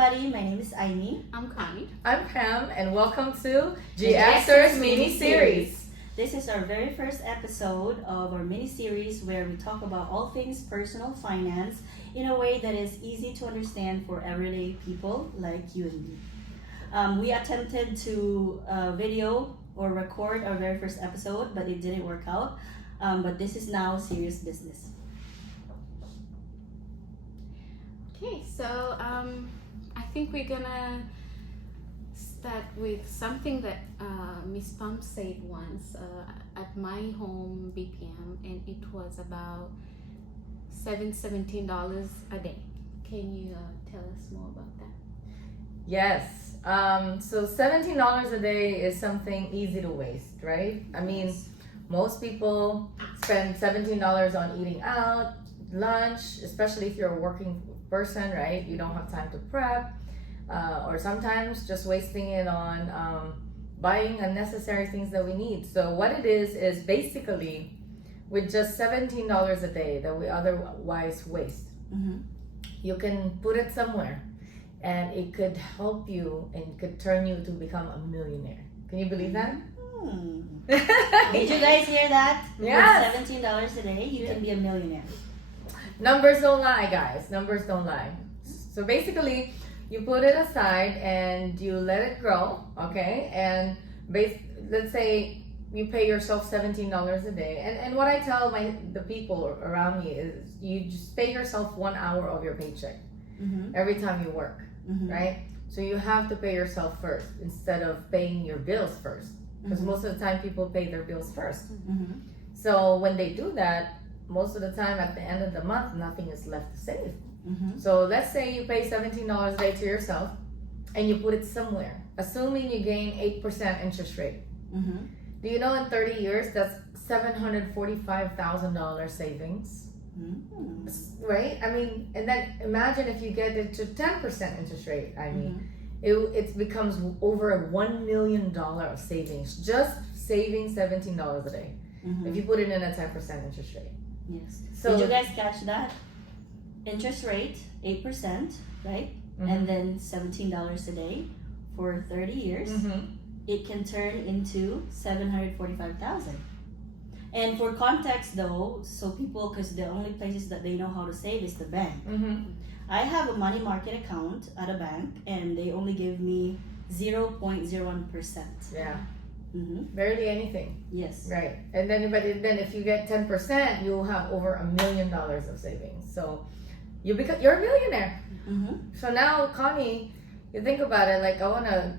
everybody, my name is Aimee. I'm Connie. I'm Pam, and welcome to GXers mini-series. This is our very first episode of our mini-series where we talk about all things personal finance in a way that is easy to understand for everyday people like you and me. We attempted to video or record our very first episode, but it didn't work out. But this is now serious business. Okay, so I think we're gonna start with something that Miss Pam said once at my home BPM, and it was about $17 a day. Can you tell us more about that? Yes. So $17 a day is something easy to waste, right? I mean, most people spend $17 on eating out, lunch, especially if you're a working person, right? You don't have time to prep, or sometimes just wasting it on buying unnecessary things that we need. So what it is basically with just $17 a day that we otherwise waste, you can put it somewhere and it could help you and could turn you to become a millionaire. Can you believe that? Did you guys hear that? Yes. With $17 a day, you can be a millionaire. Numbers don't lie, guys. Numbers don't lie. So basically, you put it aside and you let it grow, okay? And let's say you pay yourself $17 a day. And what I tell the people around me is you just pay yourself 1 hour of your paycheck every time you work, right? So you have to pay yourself first instead of paying your bills first. Because most of the time people pay their bills first. So when they do that, most of the time at the end of the month, nothing is left to save. So let's say you pay $17 a day to yourself and you put it somewhere, assuming you gain 8% interest rate. Do you know in 30 years, that's $745,000 savings? Right? I mean, and then imagine if you get it to 10% interest rate. I mean, it becomes over $1 million of savings, just saving $17 a day. If you put it in a 10% interest rate. Yes. So did you guys catch that? Interest rate 8%, right? And then $17 a day for 30 years. It can turn into $745,000. And for context, though, so people, because the only places that they know how to save is the bank. I have a money market account at a bank, and they only give me 0.01%. Yeah. Barely anything. Yes. Right. And then, then if you get 10%, you'll have over $1 million of savings. So you're a millionaire. So now, Connie, you think about it. Like, I want to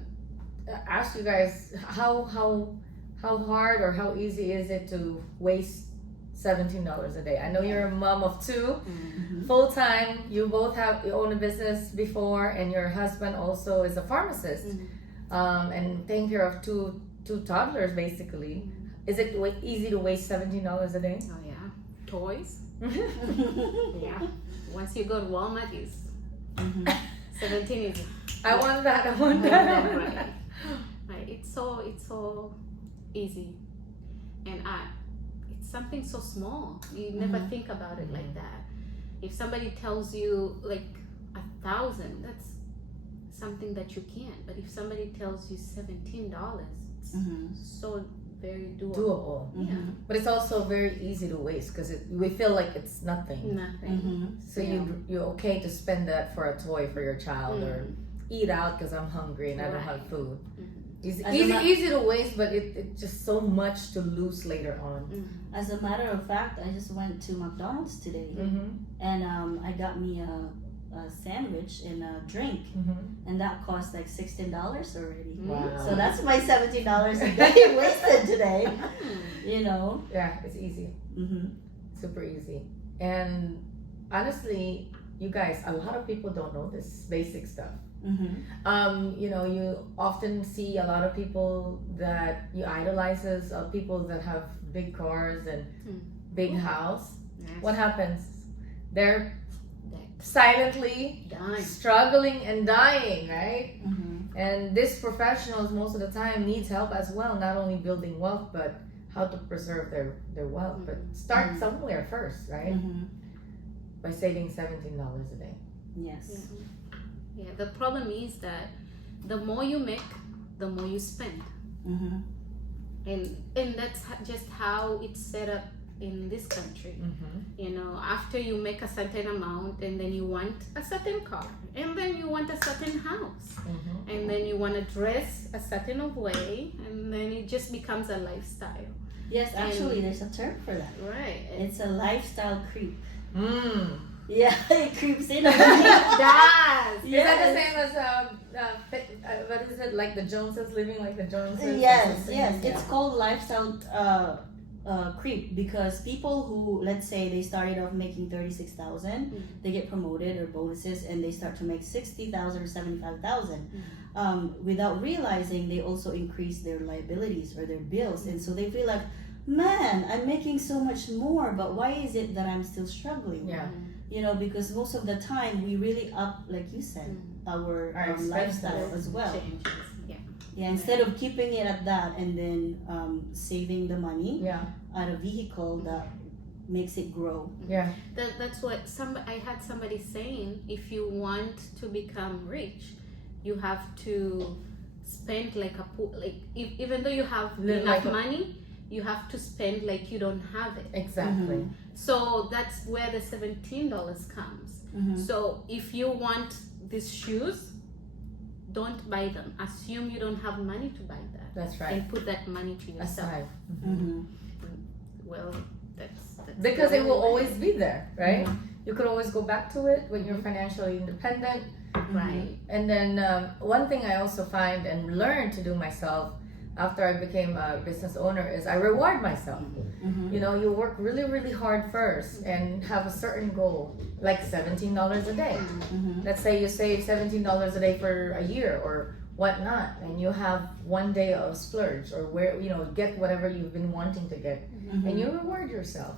ask you guys how hard or how easy is it to waste $17 a day? I know you're a mom of two, full time. You both you own a business before, and your husband also is a pharmacist, and taking care of two toddlers basically. Is it easy to waste $17 a day? Oh yeah, toys. Yeah. Once you go to Walmart, it's 17 is. I want that. I want that. Right. It's so easy, and it's something so small. You never think about it like that. If somebody tells you like 1,000, that's something that you can't. But if somebody tells you $17, it's so very doable. Yeah. But it's also very easy to waste because we feel like it's nothing. So you're okay to spend that for a toy for your child or eat out because I'm hungry and I don't have food. Easy to waste, but it's just so much to lose later on. As a matter of fact, I just went to McDonald's today, and I got me a sandwich and a drink, and that cost like $16 already. Wow. So that's my $17 a day wasted today. You know. Yeah, it's easy. Super easy. And honestly, you guys, a lot of people don't know this basic stuff. You know, you often see a lot of people that you idolizes of people that have big cars and big house. What happens? They're silently struggling and dying, right? And these professionals most of the time needs help as well, not only building wealth but how to preserve their wealth. But start somewhere first, right? By saving $17 a day. Yes. Yeah, the problem is that the more you make, the more you spend. Mm-hmm. And that's just how it's set up in this country. You know, after you make a certain amount, and then you want a certain car, and then you want a certain house, and then you want to dress a certain of way, and then it just becomes a lifestyle. Yes, actually, there's a term for that. Right. It's a lifestyle creep. Mm. Yeah, it creeps in. It does. Is that the same as what is it, like the Joneses, living like the Joneses? Yes. Yeah. It's called lifestyle creep, because people who, let's say, they started off making 36,000, they get promoted or bonuses, and they start to make 60,000 or 75,000. Without realizing, they also increase their liabilities or their bills, and so they feel like, man, I'm making so much more, but why is it that I'm still struggling? Yeah. You know, because most of the time we really up, like you said, our lifestyle as well. Changes. Yeah, instead of keeping it at that and then saving the money at a vehicle that makes it grow. Yeah. That's what I had somebody saying. If you want to become rich, you have to spend even though you have enough money, you have to spend like you don't have it. Exactly. So that's where the $17 comes. So if you want these shoes, don't buy them. Assume you don't have money to buy that. That's right. And put that money to yourself. Aside. Well, that's because it will always be there, right? You could always go back to it when you're financially independent. Right. And then one thing I also find and learned to do myself after I became a business owner is I reward myself. You know, you work really, really hard first and have a certain goal, like $17 a day. Let's say you save $17 a day for a year or whatnot, and you have one day of splurge or where, you know, get whatever you've been wanting to get, and you reward yourself.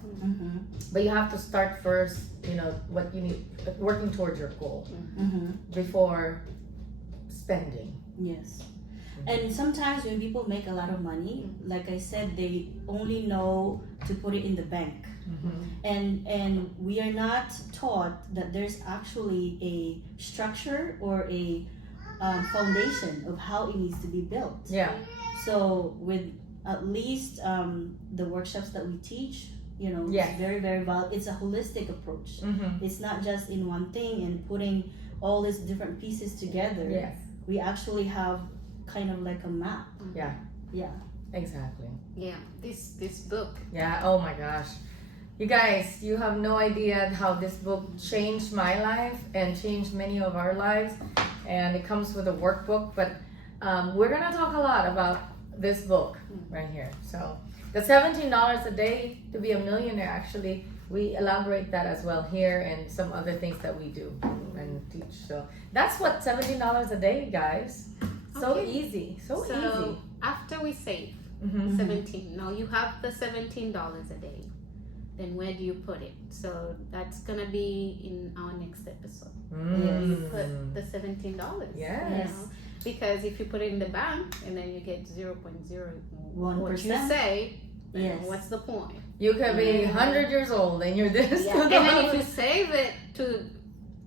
But you have to start first, you know, what you need, working towards your goal before spending. Yes. And sometimes when people make a lot of money, like I said, they only know to put it in the bank. And we are not taught that there's actually a structure or a foundation of how it needs to be built. Yeah. So with at least the workshops that we teach, you know, it's very, very valuable. It's a holistic approach. It's not just in one thing and putting all these different pieces together. Yes. We actually have kind of like a map. Yeah. Yeah. Exactly. Yeah. This book. Yeah. Oh my gosh. You guys, you have no idea how this book changed my life and changed many of our lives. And it comes with a workbook, but we're gonna talk a lot about this book right here. So the $17 a day to be a millionaire, actually, we elaborate that as well here and some other things that we do and teach. So that's what $17 a day, guys. So easy, so easy. After we save 17, now you have the $17 a day. Then where do you put it? So that's gonna be in our next episode. You put the $17. Yes. You know? Because if you put it in the bank and then you get 0.01 what you 1%. say, then Yes. what's the point? You could be 100 years old and you're this. And then if you save it to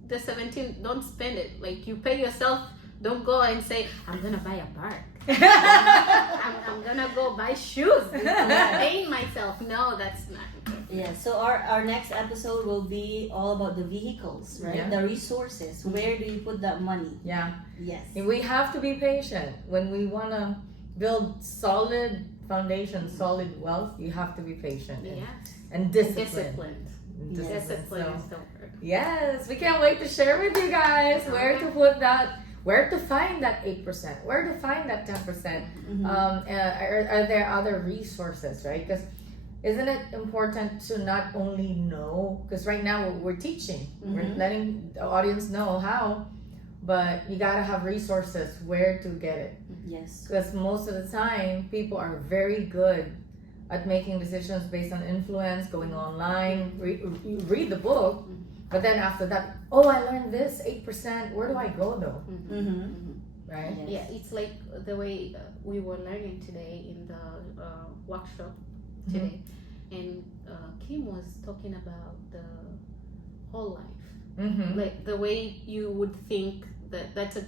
the 17, don't spend it. Like you pay yourself. Don't go and say, I'm gonna buy a bike. I'm gonna go buy shoes. I'm paying myself. No, that's not okay. Yeah, so our next episode will be all about the vehicles, right? Yeah. The resources. Where do you put that money? Yeah. Yes. And we have to be patient. When we want to build solid foundation, solid wealth, you have to be patient and disciplined. Discipline is the word. Yes, we can't wait to share with you guys where to put that, where to find that 8%, where to find that 10%. Are there other resources, right? Because isn't it important to not only know, because right now we're teaching, we're letting the audience know how, but you gotta have resources where to get it. Yes. Because most of the time, people are very good at making decisions based on influence, going online, read the book, but then after that, oh, I learned this 8%. Where do I go though? Right? Yes. Yeah, it's like the way we were learning today in the workshop today, and Kim was talking about the whole life, like the way you would think that's a